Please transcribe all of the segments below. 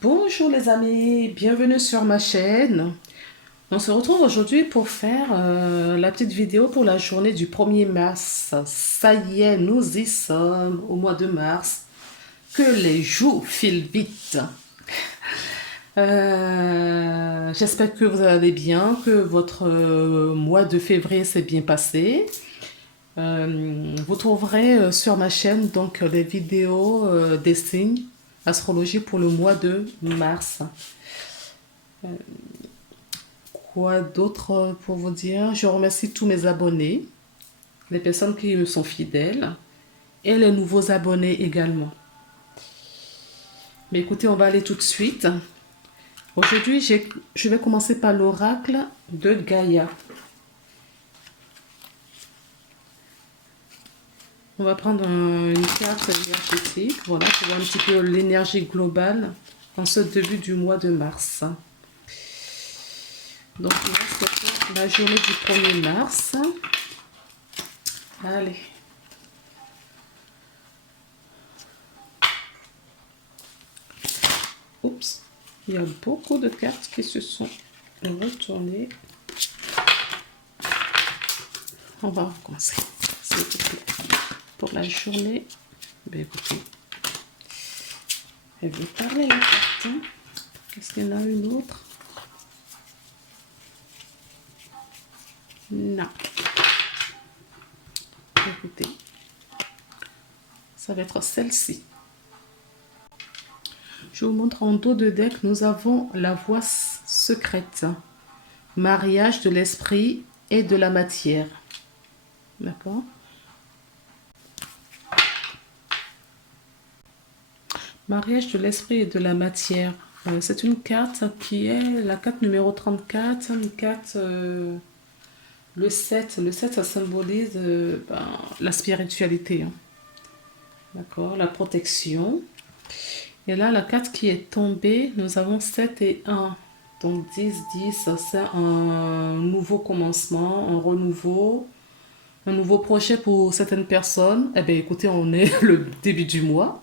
Bonjour les amis, bienvenue sur ma chaîne. On se retrouve aujourd'hui pour faire la petite vidéo pour la journée du 1er mars. Ça y est, nous y sommes au mois de mars. Que les jours filent vite. J'espère que vous allez bien, que votre mois de février s'est bien passé. Vous trouverez sur ma chaîne donc les vidéos des signes astrologie pour le mois de mars. Quoi d'autre pour vous dire? Je remercie tous mes abonnés, les personnes qui me sont fidèles et les nouveaux abonnés également. Mais écoutez, on va aller tout de suite. Aujourd'hui, je vais commencer par l'oracle de Gaïa. On va prendre une carte énergétique, voilà, pour voir un petit peu l'énergie globale en ce début du mois de mars. Donc là, c'est pour la journée du 1er mars. Allez. Oups, il y a beaucoup de cartes qui se sont retournées. On va recommencer, s'il vous plaît. Pour la journée, ben écoutez, elle veut parler la carte. Est-ce qu'il y en a une autre? Non. Écoutez, ça va être celle-ci. Je vous montre en dos de deck, nous avons la voie secrète. Mariage de l'esprit et de la matière. D'accord? Mariage de l'esprit et de la matière. C'est une carte qui est la carte numéro 34, une carte, le 7. Le 7, ça symbolise la spiritualité. Hein. D'accord? La protection. Et là, la carte qui est tombée, nous avons 7 et 1. Donc 10, 10, c'est un nouveau commencement, un renouveau, un nouveau projet pour certaines personnes. Eh bien, écoutez, on est le début du mois.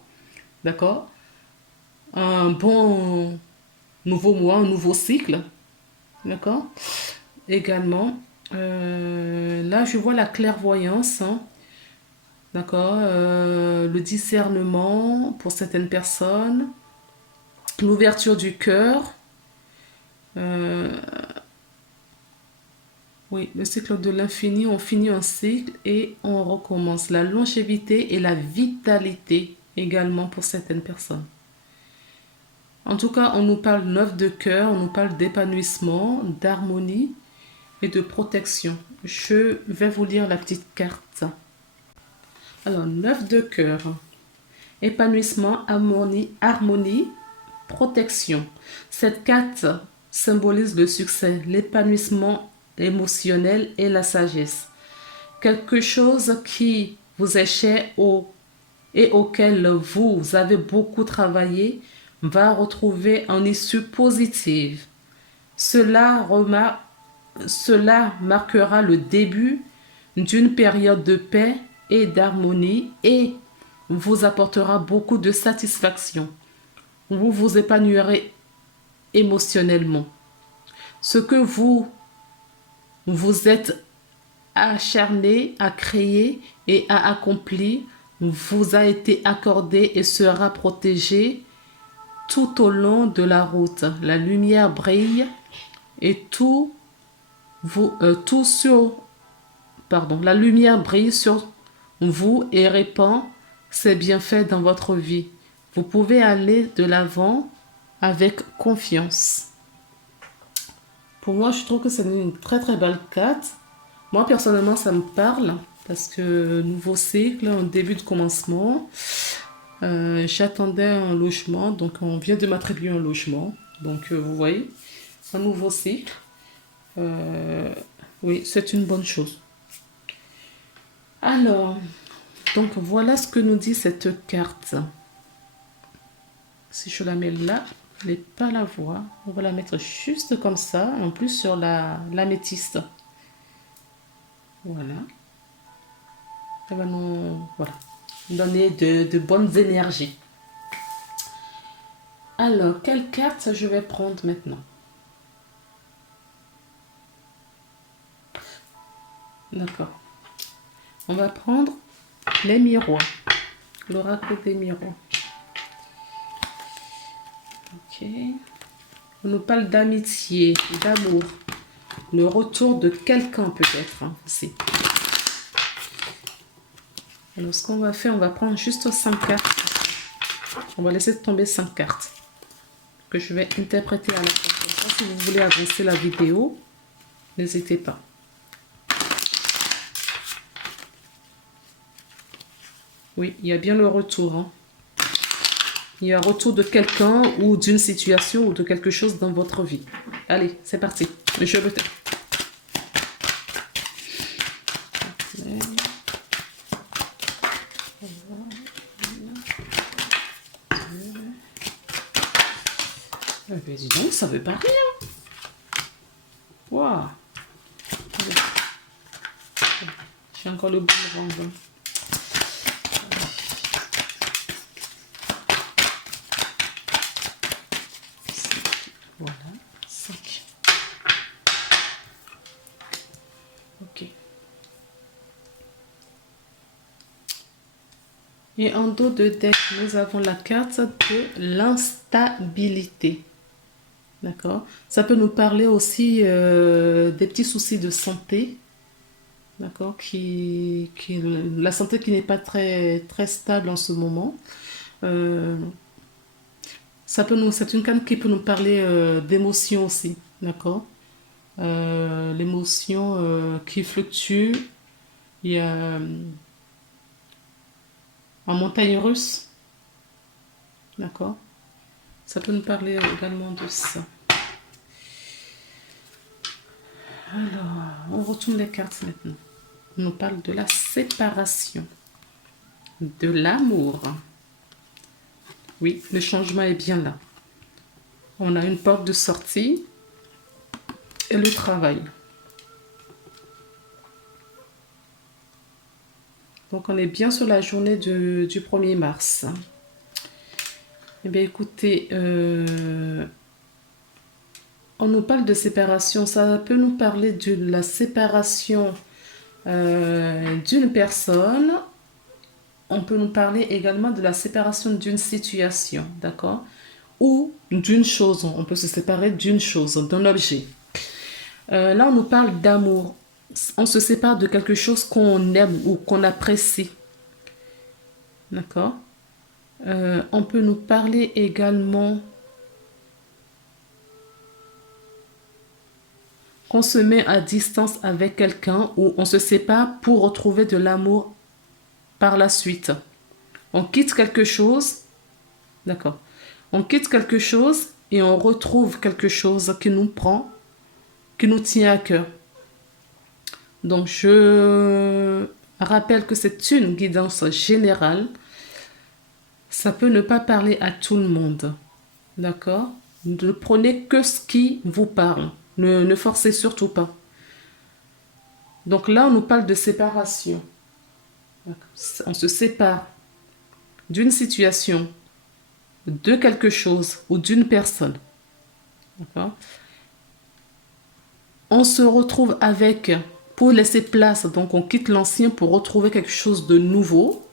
D'accord? Un bon nouveau mois, un nouveau cycle. D'accord? Également, là, je vois la clairvoyance. Hein. D'accord? Le discernement pour certaines personnes. L'ouverture du cœur. Oui, le cycle de l'infini, on finit un cycle et on recommence. La longévité et la vitalité également pour certaines personnes. En tout cas, on nous parle neuf de cœur, on nous parle d'épanouissement, d'harmonie et de protection. Je vais vous lire la petite carte. Alors, neuf de cœur, épanouissement, harmonie, protection. Cette carte symbolise le succès, l'épanouissement émotionnel et la sagesse. Quelque chose qui vous est cher et auquel vous avez beaucoup travaillé va retrouver une issue positive. Cela marquera le début d'une période de paix et d'harmonie et vous apportera beaucoup de satisfaction. Vous vous épanouirez émotionnellement. Ce que vous êtes acharné à créer et à accomplir vous a été accordé et sera protégé tout au long de la route. La lumière brille et la lumière brille sur vous et répand ses bienfaits dans votre vie. Vous pouvez aller de l'avant avec confiance. Pour moi, je trouve que c'est une très très belle carte. Moi, personnellement, ça me parle parce que nouveau cycle, un début de commencement. J'attendais un logement, donc on vient de m'attribuer un logement. Donc, vous voyez, un nouveau cycle. Oui, c'est une bonne chose. Alors, donc voilà ce que nous dit cette carte. Si je la mets là, je n'ai pas la voir. On va la mettre juste comme ça, en plus sur l'améthyste. Voilà. Ça va nous donner de bonnes énergies. Alors, quelle carte je vais prendre maintenant? D'accord. On va prendre les miroirs. L'oracle des miroirs. Ok. On nous parle d'amitié, d'amour. Le retour de quelqu'un peut-être hein, aussi. Alors, ce qu'on va faire, on va prendre juste 5 cartes. On va laisser tomber 5 cartes que je vais interpréter à la fois. Si vous voulez avancer la vidéo, n'hésitez pas. Oui, il y a bien le retour. Hein. Il y a un retour de quelqu'un ou d'une situation ou de quelque chose dans votre vie. Allez, c'est parti. Je le fais. Mais dis donc, ça veut pas rien. Waouh. J'ai encore le boomerang. Hein. Voilà, 5. Ok. Et en dos de deck, nous avons la carte de l'instabilité. D'accord. Ça peut nous parler aussi des petits soucis de santé. D'accord. La santé qui n'est pas très, très stable en ce moment. C'est une carte qui peut nous parler d'émotions aussi. D'accord. L'émotion qui fluctue. Il y a en montagne russe. D'accord. Ça peut nous parler également de ça. Alors, on retourne les cartes maintenant. On nous parle de la séparation, de l'amour. Oui, le changement est bien là. On a une porte de sortie et le travail. Donc, on est bien sur la journée du 1er mars. Eh bien, écoutez, on nous parle de séparation. Ça peut nous parler de la séparation d'une personne. On peut nous parler également de la séparation d'une situation, d'accord? Ou d'une chose. On peut se séparer d'une chose, d'un objet. Là, on nous parle d'amour. On se sépare de quelque chose qu'on aime ou qu'on apprécie. D'accord? On peut nous parler également qu'on se met à distance avec quelqu'un ou on se sépare pour retrouver de l'amour par la suite. On quitte quelque chose, d'accord? On quitte quelque chose et on retrouve quelque chose qui nous prend, qui nous tient à cœur. Donc, je rappelle que c'est une guidance générale. Ça peut ne pas parler à tout le monde. D'accord? Ne prenez que ce qui vous parle. Ne forcez surtout pas. Donc là, on nous parle de séparation. On se sépare d'une situation, de quelque chose ou d'une personne. D'accord? On se retrouve avec, pour laisser place, donc on quitte l'ancien pour retrouver quelque chose de nouveau.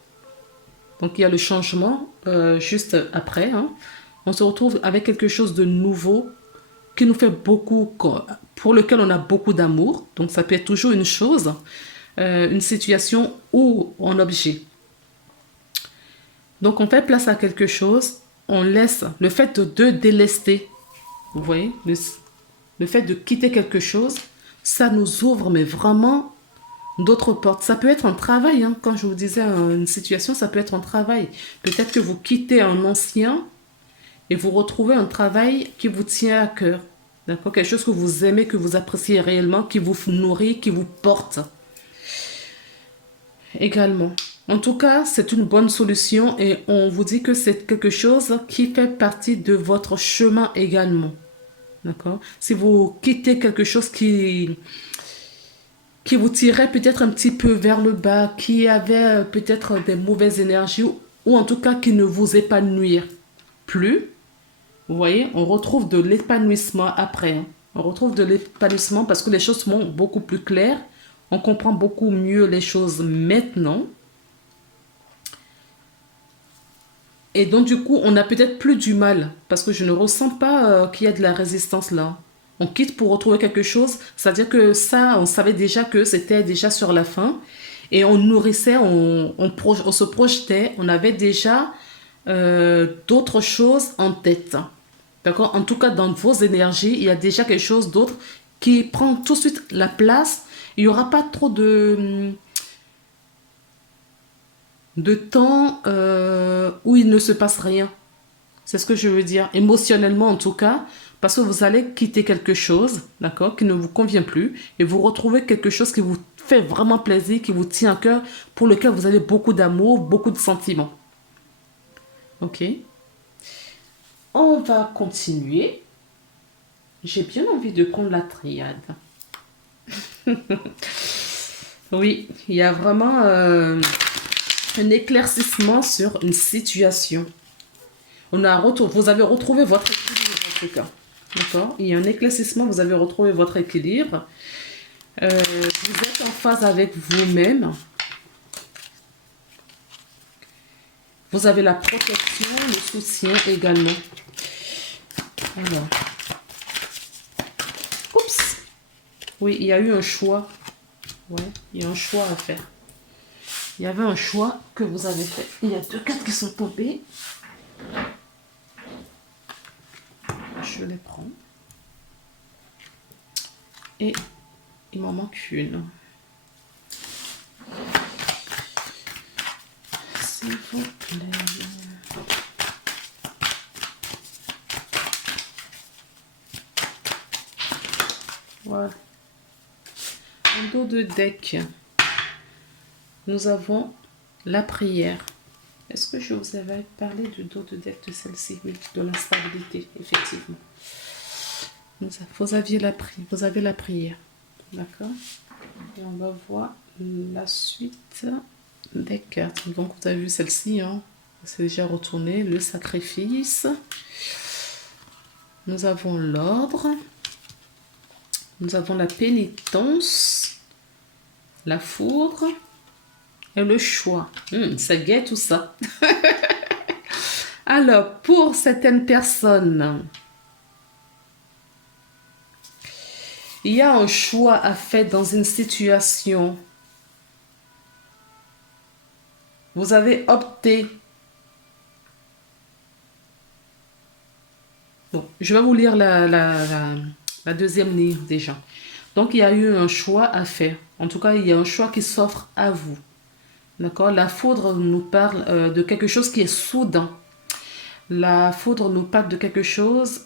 Donc il y a le changement juste après. Hein. On se retrouve avec quelque chose de nouveau qui nous fait beaucoup, pour lequel on a beaucoup d'amour. Donc ça peut être toujours une chose, une situation ou un objet. Donc on fait place à quelque chose, on laisse le fait de délester, vous voyez, le fait de quitter quelque chose, ça nous ouvre mais vraiment d'autres portes. Ça peut être un travail, hein. Quand je vous disais une situation, ça peut être un travail. Peut-être que vous quittez un ancien et vous retrouvez un travail qui vous tient à cœur. D'accord? Quelque chose que vous aimez, que vous appréciez réellement, qui vous nourrit, qui vous porte. Également. En tout cas, c'est une bonne solution et on vous dit que c'est quelque chose qui fait partie de votre chemin également. D'accord? Si vous quittez quelque chose qui vous tirait peut-être un petit peu vers le bas, qui avait peut-être des mauvaises énergies ou en tout cas qui ne vous épanouit plus, Vous voyez, on retrouve de l'épanouissement après, hein. On retrouve de l'épanouissement parce que les choses sont beaucoup plus claires. On comprend beaucoup mieux les choses maintenant. Et donc, du coup, on a peut-être plus du mal parce que je ne ressens pas qu'il y a de la résistance là. On quitte pour retrouver quelque chose. C'est-à-dire que ça, on savait déjà que c'était déjà sur la fin. Et on nourrissait, on se projetait, on avait déjà d'autres choses en tête. D'accord? En tout cas, dans vos énergies, il y a déjà quelque chose d'autre qui prend tout de suite la place. Il n'y aura pas trop de temps où il ne se passe rien. C'est ce que je veux dire. Émotionnellement, en tout cas, parce que vous allez quitter quelque chose, d'accord, qui ne vous convient plus, et vous retrouvez quelque chose qui vous fait vraiment plaisir, qui vous tient à cœur, pour lequel vous avez beaucoup d'amour, beaucoup de sentiments. Ok? On va continuer. J'ai bien envie de prendre la triade. Oui, il y a vraiment un éclaircissement sur une situation. Vous avez retrouvé votre équilibre en tout cas. D'accord? Il y a un éclaircissement, vous avez retrouvé votre équilibre. Vous êtes en phase avec vous-même. Vous avez la protection, le soutien également. Alors. Oups! Oui, il y a eu un choix. Ouais, il y a un choix à faire. Il y avait un choix que vous avez fait. Il y a 2 cartes qui sont tombées. Je les prends. Et il m'en manque une. S'il vous plaît. Voilà. En dos de deck, nous avons la prière. Est-ce que je vous avais parlé du dos de deck de celle-ci? Oui, de la stabilité, effectivement. Vous avez la prière. D'accord? Et on va voir la suite des cartes. Donc, vous avez vu celle-ci, hein? C'est déjà retourné. Le sacrifice. Nous avons l'ordre. Nous avons la pénitence. La foudre. Et le choix. C'est gai tout ça. Alors, pour certaines personnes, il y a un choix à faire dans une situation. Vous avez opté. Bon, je vais vous lire la deuxième ligne déjà. Donc, il y a eu un choix à faire. En tout cas, il y a un choix qui s'offre à vous. D'accord? La foudre nous parle de quelque chose qui est soudain. La foudre nous parle de quelque chose...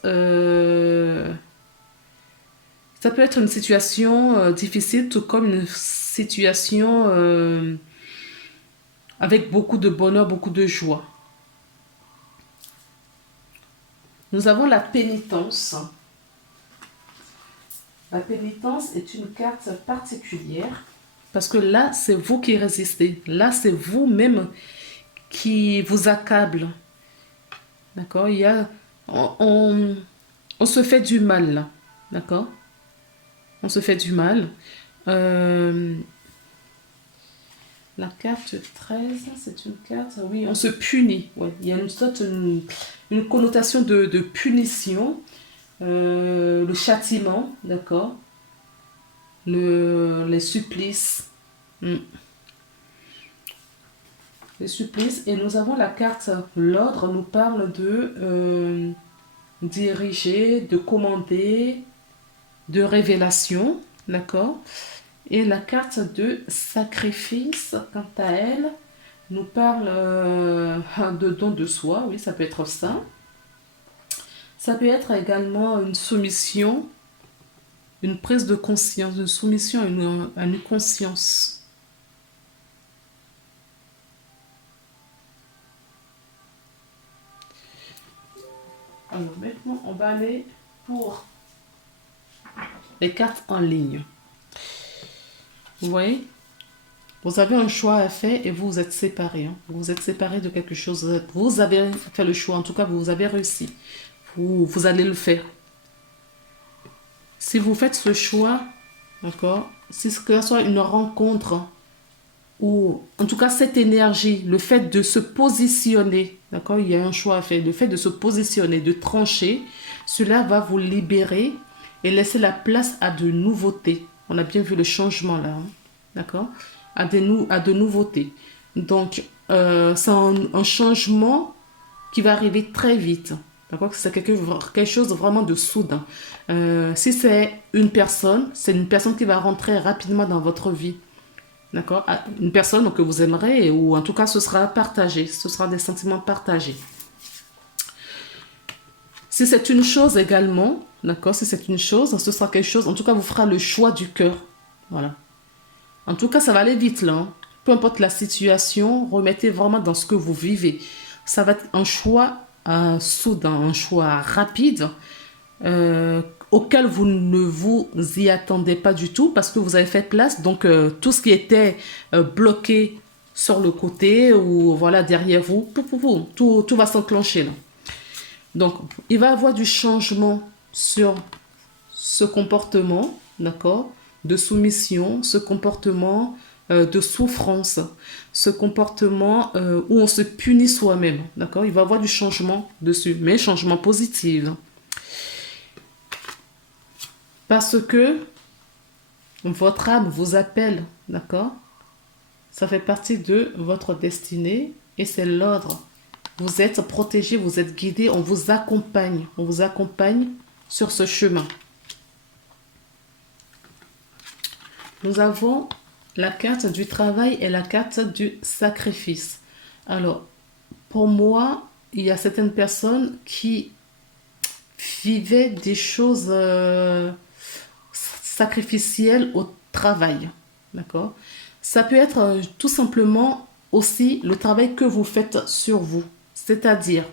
ça peut être une situation difficile, tout comme une situation avec beaucoup de bonheur, beaucoup de joie. Nous avons la pénitence. La pénitence est une carte particulière parce que là, c'est vous qui résistez. Là, c'est vous-même qui vous accable. D'accord? On se fait du mal là. D'accord? On se fait du mal. La carte 13, c'est une carte... Oui, on se punit. Ouais. Il y a une connotation de punition. Le châtiment, d'accord? Les supplices. Les supplices. Et nous avons la carte, l'ordre nous parle de diriger, de commander, de révélation, d'accord? Et la carte de sacrifice, quant à elle, nous parle de don de soi, oui, ça peut être ça. Ça peut être également une soumission, une prise de conscience, une soumission à une conscience. Alors maintenant, on va aller pour les cartes en ligne. Vous voyez? Vous avez un choix à faire et vous vous êtes séparés. Hein. Vous vous êtes séparés de quelque chose. Vous avez fait le choix, en tout cas, vous avez réussi. vous allez le faire. Si vous faites ce choix, d'accord, si ce que ce soit une rencontre ou en tout cas cette énergie, le fait de se positionner, d'accord, il y a un choix à faire, le fait de se positionner, de trancher, cela va vous libérer et laisser la place à de nouveautés. On a bien vu le changement là, hein, d'accord, à de nouveautés. Donc, c'est un changement qui va arriver très vite. D'accord? C'est quelque chose vraiment de soudain. Si c'est une personne qui va rentrer rapidement dans votre vie. D'accord? Une personne que vous aimerez, ou en tout cas, ce sera partagé. Ce sera des sentiments partagés. Si c'est une chose également, d'accord? Si c'est une chose, ce sera quelque chose, en tout cas, vous ferez le choix du cœur. Voilà. En tout cas, ça va aller vite là, hein. Peu importe la situation, remettez vraiment dans ce que vous vivez. Ça va être un choix soudain, un choix rapide auquel vous ne vous y attendez pas du tout parce que vous avez fait place. Donc, tout ce qui était bloqué sur le côté ou voilà derrière vous, tout va s'enclencher là. Donc, il va y avoir du changement sur ce comportement, d'accord, de soumission, ce comportement de souffrance, ce comportement où on se punit soi-même, d'accord. Il va y avoir du changement dessus, mais changement positif. Parce que votre âme vous appelle, d'accord. Ça fait partie de votre destinée et c'est l'ordre. Vous êtes protégé, vous êtes guidé, on vous accompagne sur ce chemin. Nous avons la carte du travail et la carte du sacrifice. Alors, pour moi, il y a certaines personnes qui vivaient des choses sacrificielles au travail. D'accord? Ça peut être tout simplement aussi le travail que vous faites sur vous. C'est-à-dire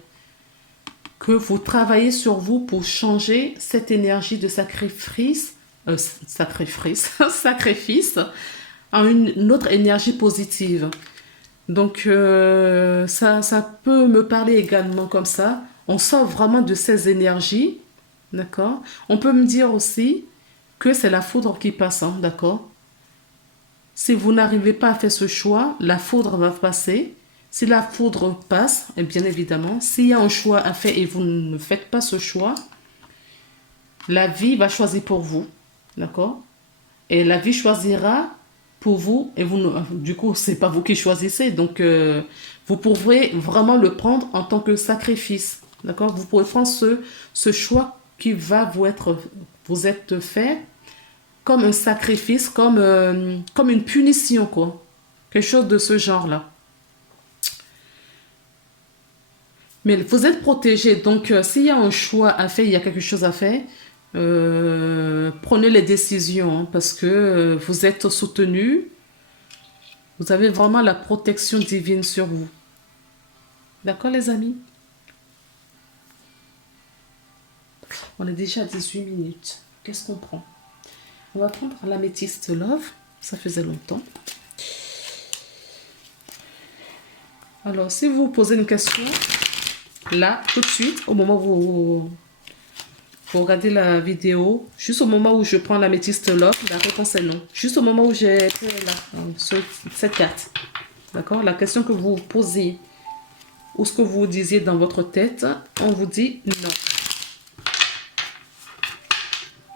que vous travaillez sur vous pour changer cette énergie de sacrifice sacrifice en une autre énergie positive. Donc, ça peut me parler également comme ça. On sort vraiment de ces énergies, d'accord? On peut me dire aussi que c'est la foudre qui passe, hein, d'accord? Si vous n'arrivez pas à faire ce choix, la foudre va passer. Si la foudre passe, et bien évidemment, s'il y a un choix à faire et vous ne faites pas ce choix, la vie va choisir pour vous, d'accord? Et la vie choisira pour vous et vous, du coup, c'est pas vous qui choisissez. Donc, vous pourrez vraiment le prendre en tant que sacrifice, d'accord? Vous pourrez prendre ce choix qui va vous être fait comme un sacrifice, comme une punition, quoi. Quelque chose de ce genre-là. Mais vous êtes protégé, donc s'il y a un choix à faire, il y a quelque chose à faire, prenez les décisions hein, parce que vous êtes soutenu, vous avez vraiment la protection divine sur vous. D'accord les amis? On est déjà à 18 minutes. Qu'est-ce qu'on prend? On va prendre l'améthyste Love, ça faisait longtemps. Alors si vous posez une question, là, tout de suite, au moment où vous regardez la vidéo, juste au moment où je prends l'améthyste Love, la réponse est non. Juste au moment où j'ai pris cette carte. D'accord? La question que vous posez ou ce que vous disiez dans votre tête, on vous dit non.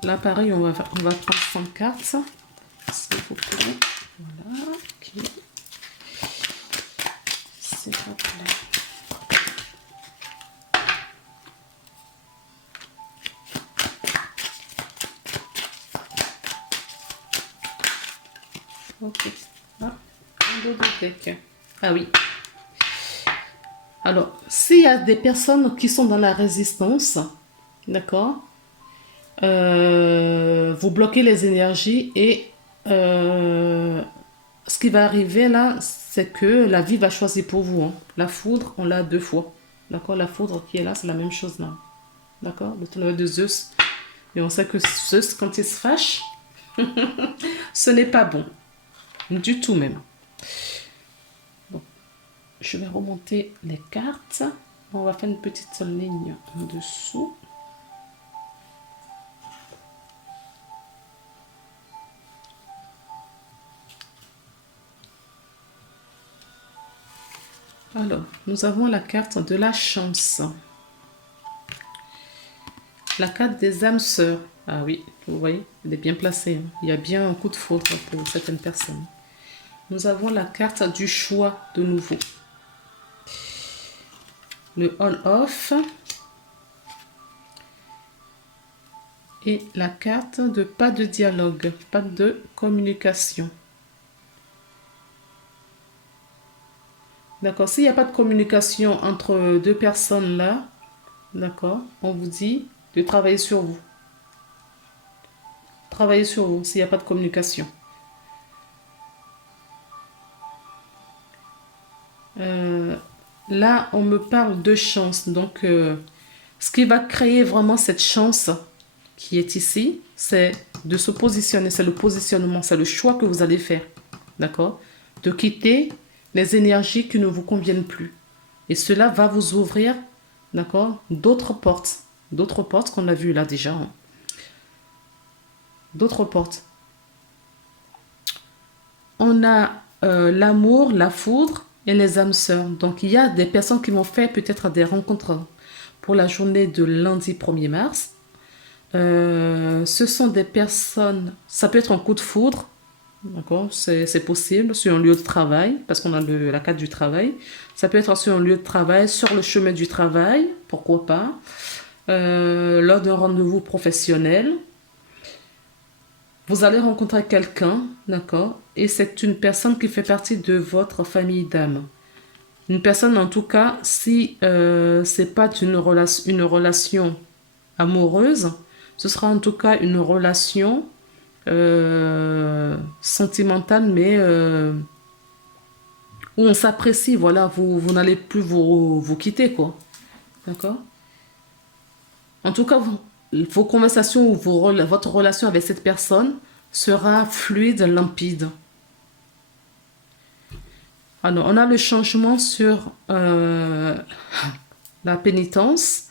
Là, pareil, on va prendre 100 cartes. S'il vous plaît. Voilà. Ok. S'il vous plaît. Ok. Ah, un dos de deck. Ah oui. Alors, s'il y a des personnes qui sont dans la résistance, d'accord, vous bloquez les énergies et ce qui va arriver là, c'est que la vie va choisir pour vous. Hein. La foudre, on l'a 2 fois. D'accord, la foudre qui est là, c'est la même chose là. D'accord, le tournoi de Zeus. Et on sait que Zeus, quand il se fâche, ce n'est pas bon. Du tout même. Bon, je vais remonter les cartes. On va faire une petite ligne en dessous. Alors, nous avons la carte de la chance. La carte des âmes sœurs. Ah oui, vous voyez, elle est bien placée. Hein. Il y a bien un coup de foudre pour certaines personnes. Nous avons la carte du choix de nouveau. Le on-off. Et la carte de pas de dialogue, pas de communication. D'accord, s'il n'y a pas de communication entre deux personnes là, d'accord, on vous dit de travailler sur vous. Travailler sur vous s'il n'y a pas de communication. Là, on me parle de chance. Donc, ce qui va créer vraiment cette chance qui est ici, c'est de se positionner. C'est le positionnement, c'est le choix que vous allez faire. D'accord? De quitter les énergies qui ne vous conviennent plus. Et cela va vous ouvrir, d'accord, d'autres portes. D'autres portes qu'on a vues là déjà. Hein. D'autres portes. On a l'amour, la foudre et les âmes sœurs. Donc, il y a des personnes qui m'ont fait peut-être des rencontres pour la journée de lundi 1er mars. Ce sont des personnes, ça peut être un coup de foudre, d'accord, c'est possible, sur un lieu de travail, parce qu'on a la carte du travail. Ça peut être sur un lieu de travail, sur le chemin du travail, pourquoi pas, lors d'un rendez-vous professionnel. Vous allez rencontrer quelqu'un, d'accord, et c'est une personne qui fait partie de votre famille d'âme. Une personne, en tout cas, si c'est pas une relation amoureuse, ce sera en tout cas une relation sentimentale, mais où on s'apprécie, voilà, vous n'allez plus vous quitter, quoi. D'accord? En tout cas, vos conversations ou votre relation avec cette personne sera fluide, limpide. Alors, on a le changement sur la pénitence.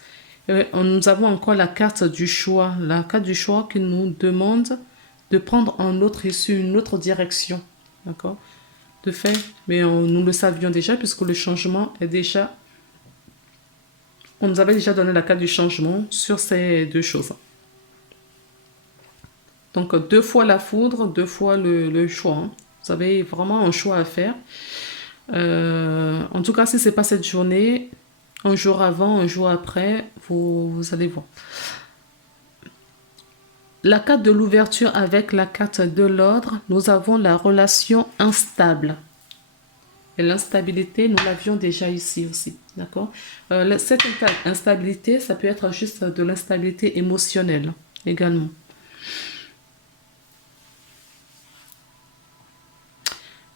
Nous avons encore la carte du choix. La carte du choix qui nous demande de prendre un autre issue, une autre direction. D'accord? De fait, mais nous le savions déjà puisque le changement est déjà... On nous avait déjà donné la carte du changement sur ces deux choses. Donc, 2 fois la foudre, 2 fois le choix. Hein. Vous avez vraiment un choix à faire. En tout cas, si ce n'est pas cette journée, un jour avant, un jour après, vous allez voir. La carte de l'ouverture avec la carte de l'ordre, nous avons la relation instable. Et l'instabilité, nous l'avions déjà ici aussi. D'accord? Cette instabilité, ça peut être juste de l'instabilité émotionnelle également.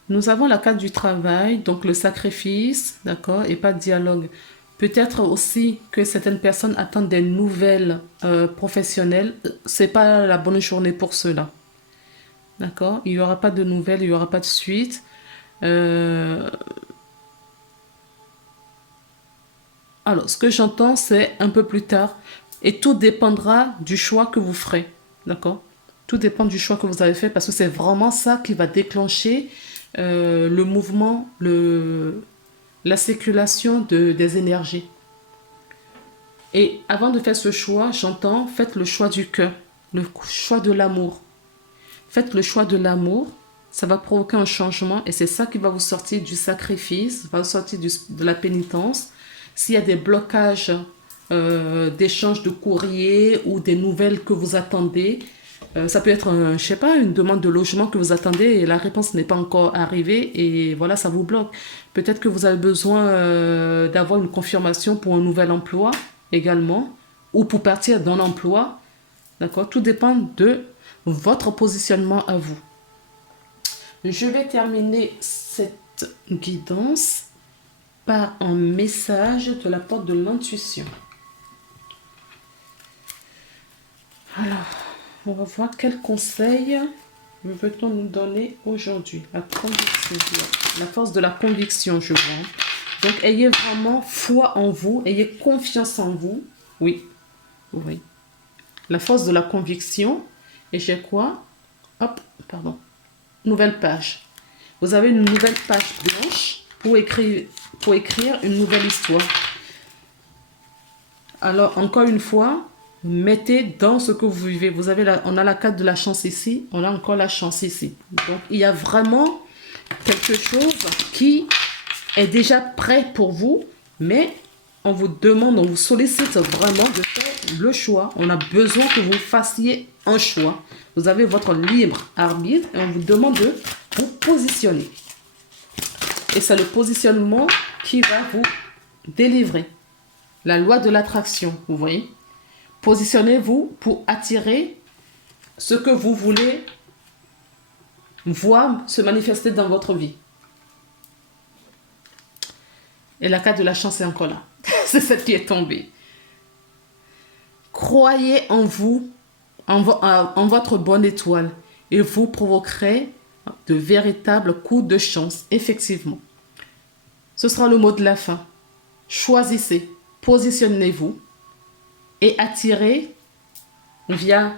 Nous avons la carte du travail, donc le sacrifice, d'accord, et pas de dialogue. Peut-être aussi que certaines personnes attendent des nouvelles professionnelles. C'est pas la bonne journée pour cela. D'accord? Il n'y aura pas de nouvelles, il n'y aura pas de suite. Alors, ce que j'entends, c'est un peu plus tard. Et tout dépendra du choix que vous ferez. D'accord? Tout dépend du choix que vous avez fait parce que c'est vraiment ça qui va déclencher le mouvement, la circulation des énergies. Et avant de faire ce choix, j'entends, faites le choix du cœur, le choix de l'amour. Faites le choix de l'amour, ça va provoquer un changement et c'est ça qui va vous sortir du sacrifice, va vous sortir de la pénitence. S'il y a des blocages d'échange de courrier ou des nouvelles que vous attendez, ça peut être, je sais pas, une demande de logement que vous attendez et la réponse n'est pas encore arrivée et voilà, ça vous bloque. Peut-être que vous avez besoin d'avoir une confirmation pour un nouvel emploi également ou pour partir d'un emploi. D'accord? Tout dépend de votre positionnement à vous. Je vais terminer cette guidance par un message de la porte de l'intuition. Alors, on va voir quel conseil veut-on nous donner aujourd'hui. La conviction, la force de la conviction, je vois. Donc, ayez vraiment foi en vous, ayez confiance en vous. Oui, oui. La force de la conviction. Et j'ai quoi? Hop, pardon. Nouvelle page. Vous avez une nouvelle page blanche pour écrire une nouvelle histoire. Alors, encore une fois, mettez dans ce que vous vivez. On a la carte de la chance ici, on a encore la chance ici. Donc, il y a vraiment quelque chose qui est déjà prêt pour vous, mais on vous demande, on vous sollicite vraiment de faire le choix. On a besoin que vous fassiez un choix. Vous avez votre libre arbitre et on vous demande de vous positionner. Et c'est le positionnement qui va vous délivrer. La loi de l'attraction, vous voyez. Positionnez-vous pour attirer ce que vous voulez voir se manifester dans votre vie. Et la carte de la chance est encore là. C'est celle qui est tombée. Croyez en vous, en votre bonne étoile, et vous provoquerez de véritables coups de chance, effectivement. Ce sera le mot de la fin. Choisissez, positionnez-vous et attirez via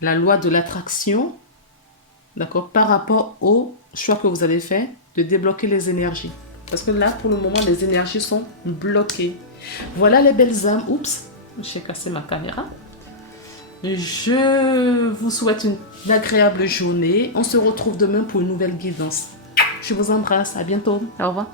la loi de l'attraction, d'accord, par rapport au choix que vous avez fait de débloquer les énergies. Parce que là, pour le moment, les énergies sont bloquées. Voilà les belles âmes. Oups, j'ai cassé ma caméra. Je vous souhaite une agréable journée. On se retrouve demain pour une nouvelle guidance. Je vous embrasse. À bientôt. Au revoir.